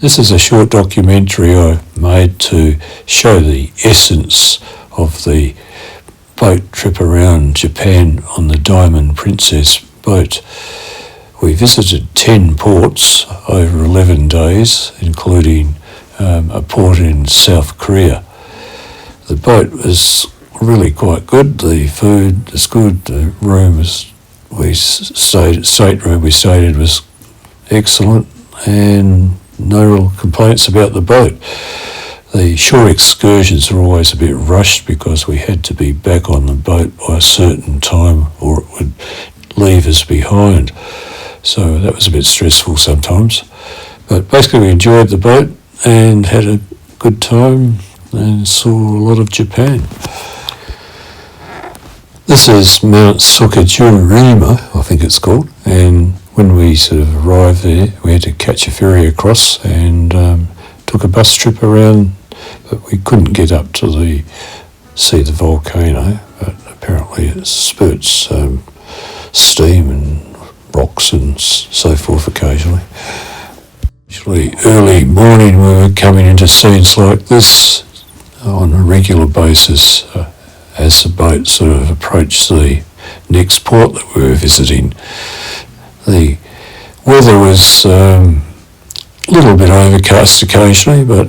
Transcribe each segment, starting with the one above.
This is a short documentary I made to show the essence of the boat trip around Japan on the Diamond Princess boat. We visited 10 ports over 11 days, including a port in South Korea. The boat was really quite good. The food was good. The room stateroom we stayed in was excellent, and no real complaints about the boat. The shore excursions were always a bit rushed because we had to be back on the boat by a certain time or it would leave us behind. So that was a bit stressful sometimes. But basically we enjoyed the boat and had a good time and saw a lot of Japan. This is Mount Sokajurima, I think it's called, and when we sort of arrived there, we had to catch a ferry across and took a bus trip around, but we couldn't get up to see the volcano, but apparently it spurts steam and rocks and so forth occasionally. Actually, early morning we were coming into scenes like this on a regular basis as the boat sort of approached the next port that we were visiting. The weather was a little bit overcast occasionally, but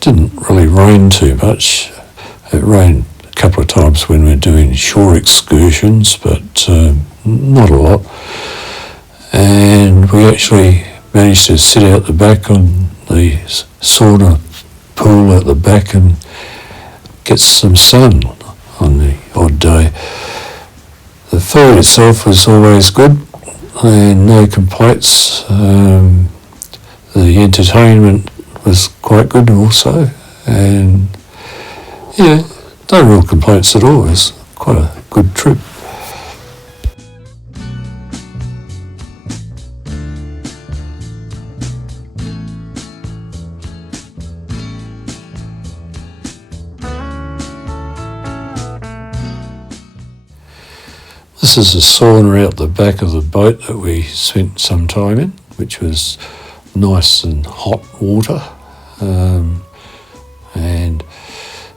didn't really rain too much. It rained a couple of times when we were doing shore excursions, but not a lot. And we actually managed to sit out the back on the sauna pool at the back and get some sun on the odd day. The food itself was always good and no complaints. The entertainment was quite good also, and yeah, no real complaints at all. It was quite a good trip. This is a sauna out the back of the boat that we spent some time in, which was nice and hot water, and there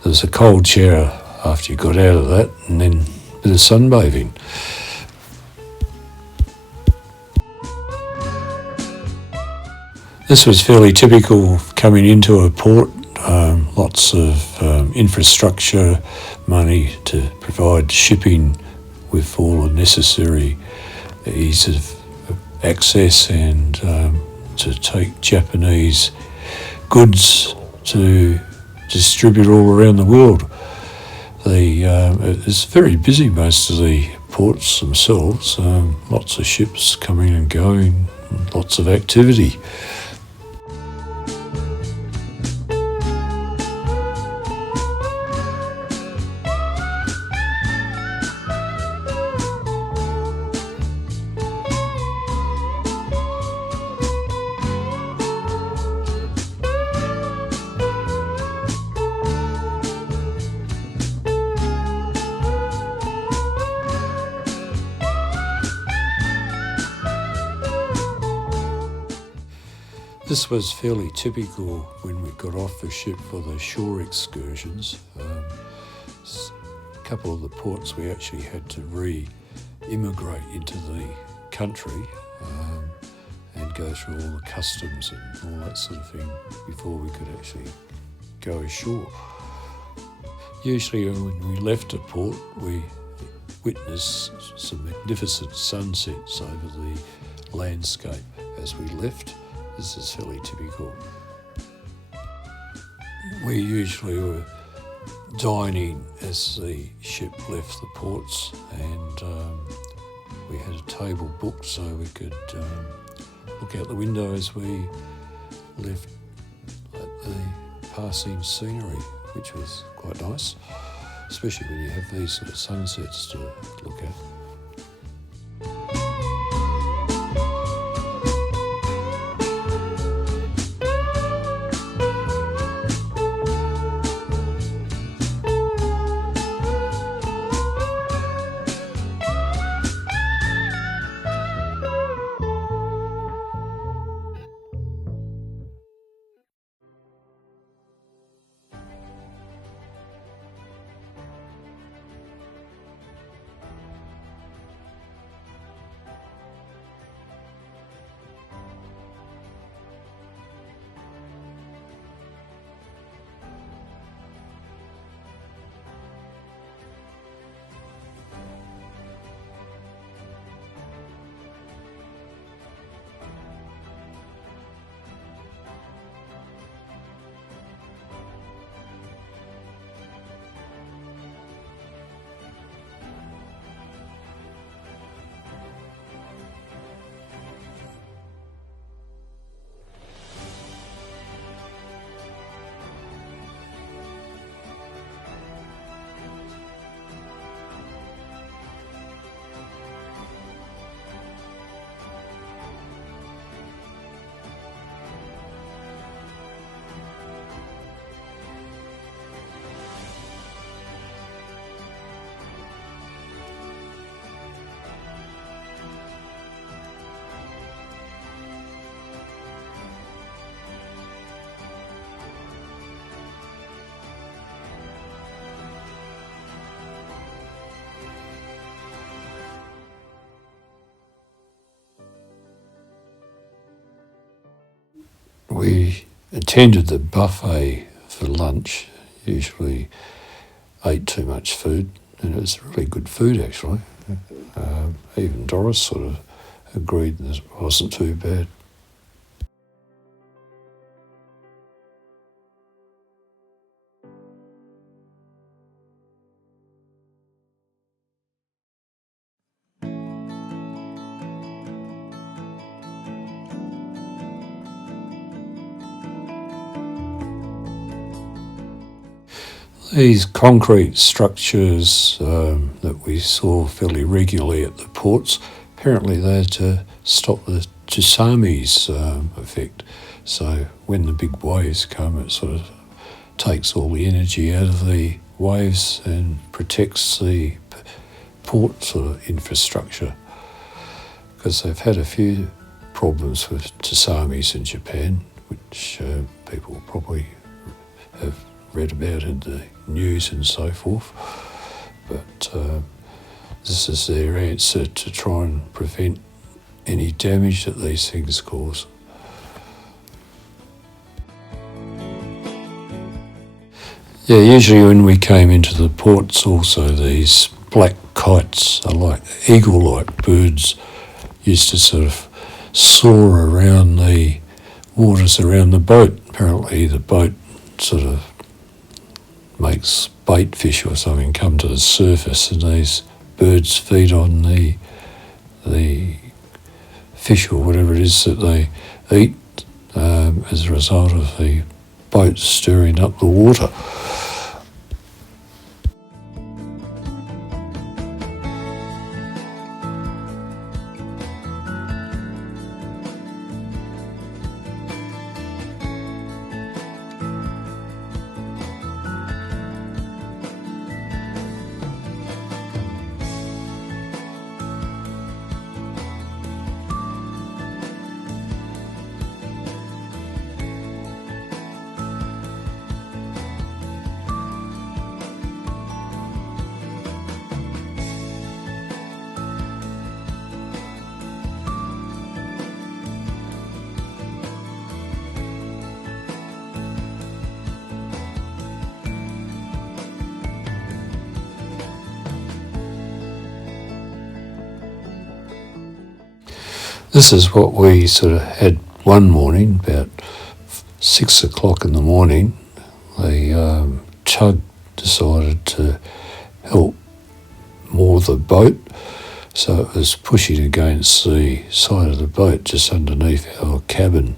was a cold shower after you got out of that, and then a bit of sunbathing. This was fairly typical coming into a port. Lots of infrastructure, money to provide shipping with all the necessary ease of access, and to take Japanese goods to distribute all around the world. It's very busy, most of the ports themselves, lots of ships coming and going, lots of activity. This was fairly typical when we got off the ship for the shore excursions. A couple of the ports we actually had to re-immigrate into the country and go through all the customs and all that sort of thing before we could actually go ashore. Usually when we left a port, we witnessed some magnificent sunsets over the landscape as we left. This is fairly typical. We usually were dining as the ship left the ports, and we had a table booked so we could look out the window as we left at the passing scenery, which was quite nice, especially when you have these sort of sunsets to look at. We attended the buffet for lunch, usually ate too much food, and it was really good food actually. Even Doris sort of agreed that it wasn't too bad. These concrete structures that we saw fairly regularly at the ports, apparently they're to stop the tsunamis effect. So when the big waves come, it sort of takes all the energy out of the waves and protects the port sort of infrastructure. Because they've had a few problems with tsunamis in Japan, which people probably have read about in the news and so forth, but this is their answer to try and prevent any damage that these things cause. Yeah, usually when we came into the ports also, these black kites are like eagle-like birds used to sort of soar around the waters around the boat. Apparently the boat sort of makes bait fish or something come to the surface, and these birds feed on the fish or whatever it is that they eat as a result of the boat stirring up the water. This is what we sort of had one morning, about 6 o'clock in the morning. The tug decided to help moor the boat, so it was pushing against the side of the boat just underneath our cabin.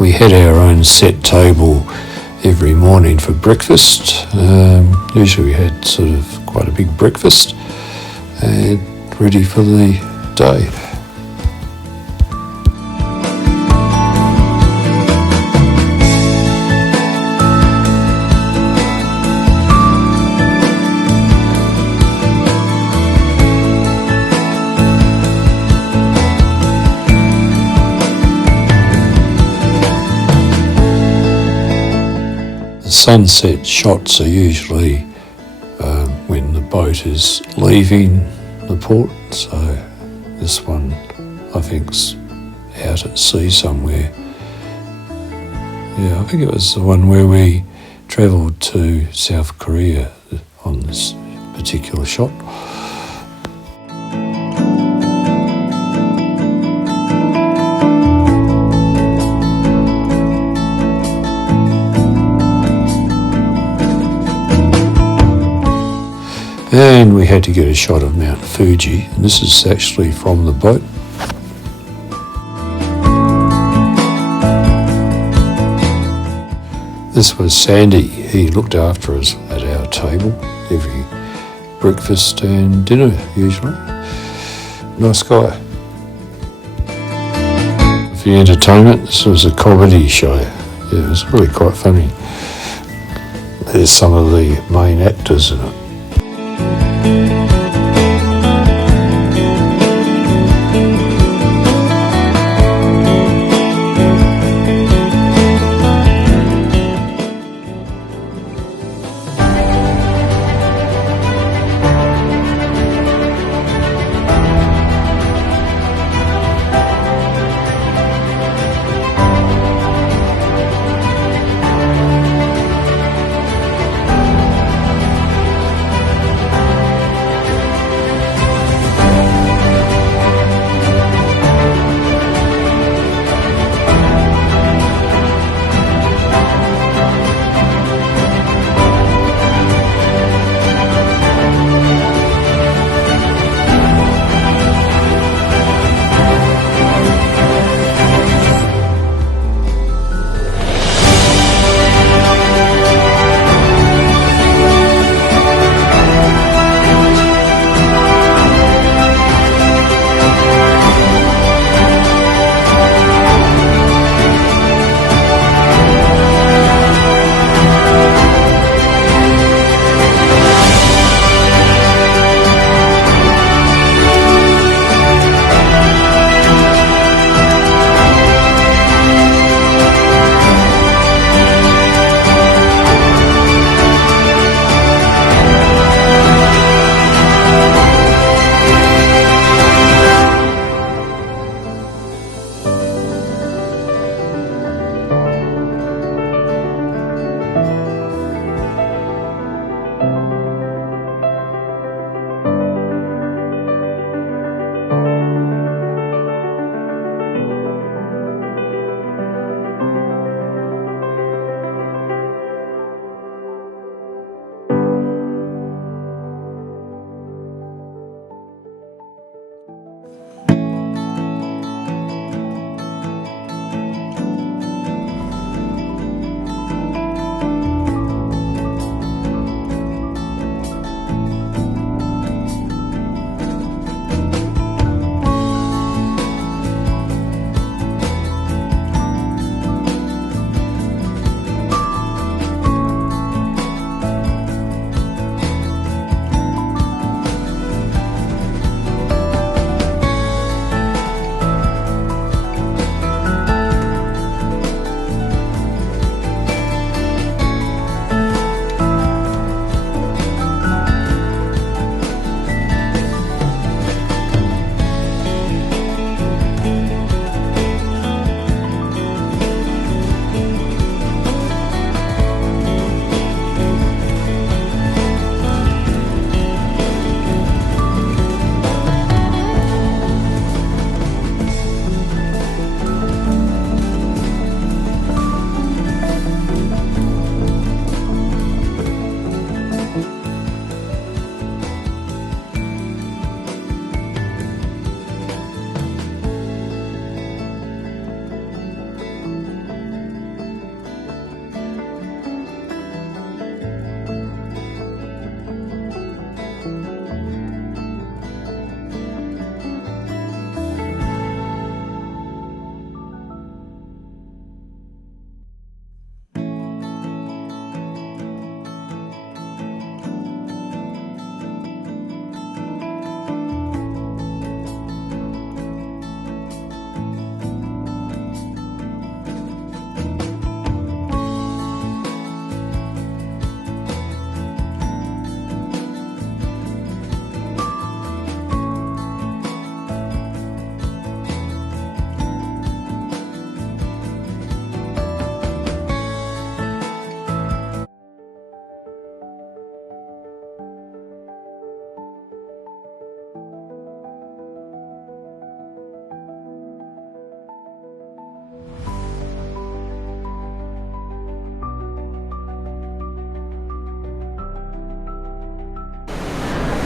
We had our own set table every morning for breakfast. Usually we had sort of quite a big breakfast and ready for the day. Sunset shots are usually when the boat is leaving the port, so this one I think's out at sea somewhere. Yeah, I think it was the one where we travelled to South Korea on this particular shot. And we had to get a shot of Mount Fuji, and this is actually from the boat. This was Sandy. He looked after us at our table every breakfast and dinner usually. Nice guy. For the entertainment, this was a comedy show. Yeah, it was really quite funny. There's some of the main actors in it.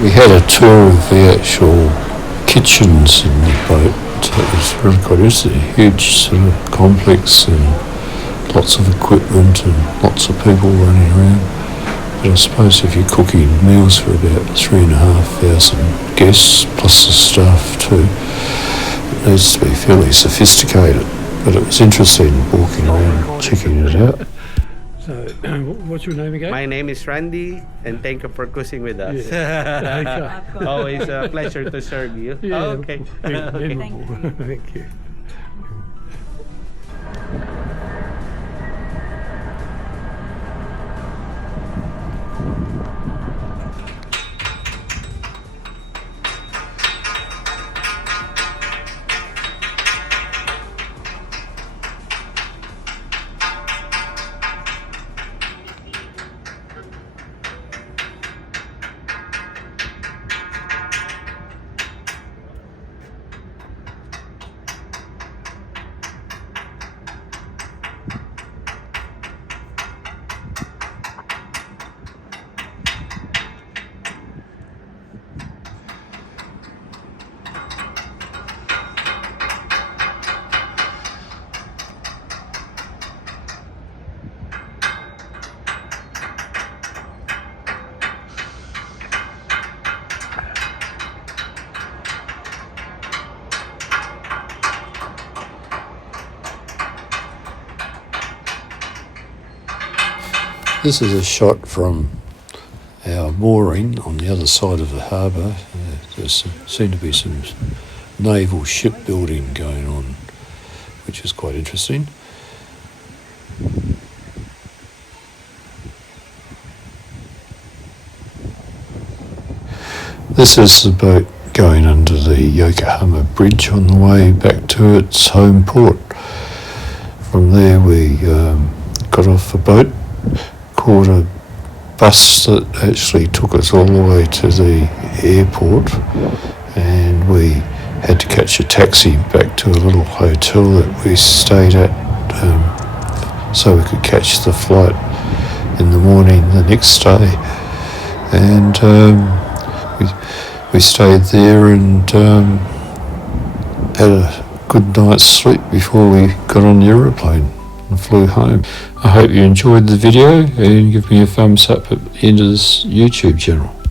We had a tour of the actual kitchens in the boat. It was really quite interesting. A huge sort of complex and lots of equipment and lots of people running around. But I suppose if you're cooking meals for about 3,500 guests plus the staff too, it needs to be fairly sophisticated. But it was interesting walking around, checking it out. So, what's your name again? My name is Randy, and thank you for cruising with us. Yeah. Always a pleasure to serve you. Yeah. Oh, okay. Okay. Thank you. This is a shot from our mooring on the other side of the harbour. There seemed to be some naval shipbuilding going on, which is quite interesting. This is the boat going under the Yokohama Bridge on the way back to its home port. From there we got off the boat, caught a bus that actually took us all the way to the airport, and we had to catch a taxi back to a little hotel that we stayed at so we could catch the flight in the morning the next day. And we stayed there and had a good night's sleep before we got on the aeroplane and flew home. I hope you enjoyed the video and give me a thumbs up at the end of this YouTube channel.